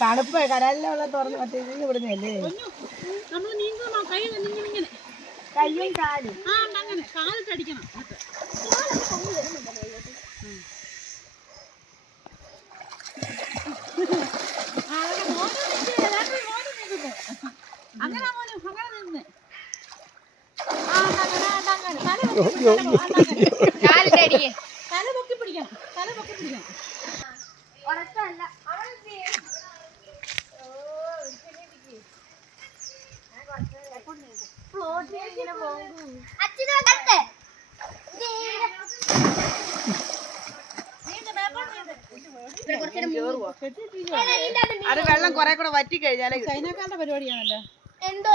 തണുപ്പ് കടലിലുള്ള തുറന്ന് മറ്റേ ഇതിന് വിടുന്നല്ലേ നമ്മൾ നീന്തുന്ന കയ്യും കാലും അങ്ങനെ കാലിട്ടടിക്കണം അങ്ങനെ നിന്ന് തല പൊക്കി പിടിക്കണം ഉറക്കമല്ല അത് വെള്ളം കുറെ കൂടെ വറ്റി കഴിഞ്ഞാലേ ചൈനക്കാരുടെ പരിപാടിയാണല്ലോ എന്തോ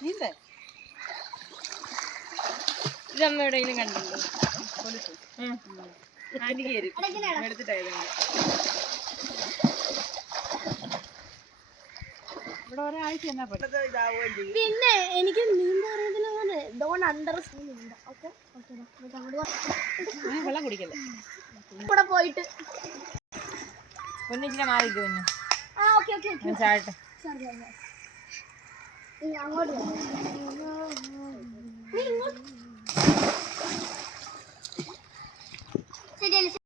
നീന്തേ ഇതമ്മ എവിടെയെങ്കിലും കണ്ടിട്ടുണ്ടോ എടുത്തിട്ടായിരുന്നു ഇവിടെ ഒരാഴ്ച എന്നാ പെട്ടെന്ന് ഇതാവുകയും ചെയ്യും പിന്നെ എനിക്ക് നീന്താൻ അറിയത്തില്ല ഡോണ്ട് അണ്ടർസ്റ്റാൻഡ് വെള്ളം കുടിക്കല്ലേ കൂടെ പോയിട്ട് പൊന്നിച്ചിനെ മാറിയിട്ട് പൊന്നു ആ ഓക്കെ ചാട്ടെ അങ്ങോട്ട്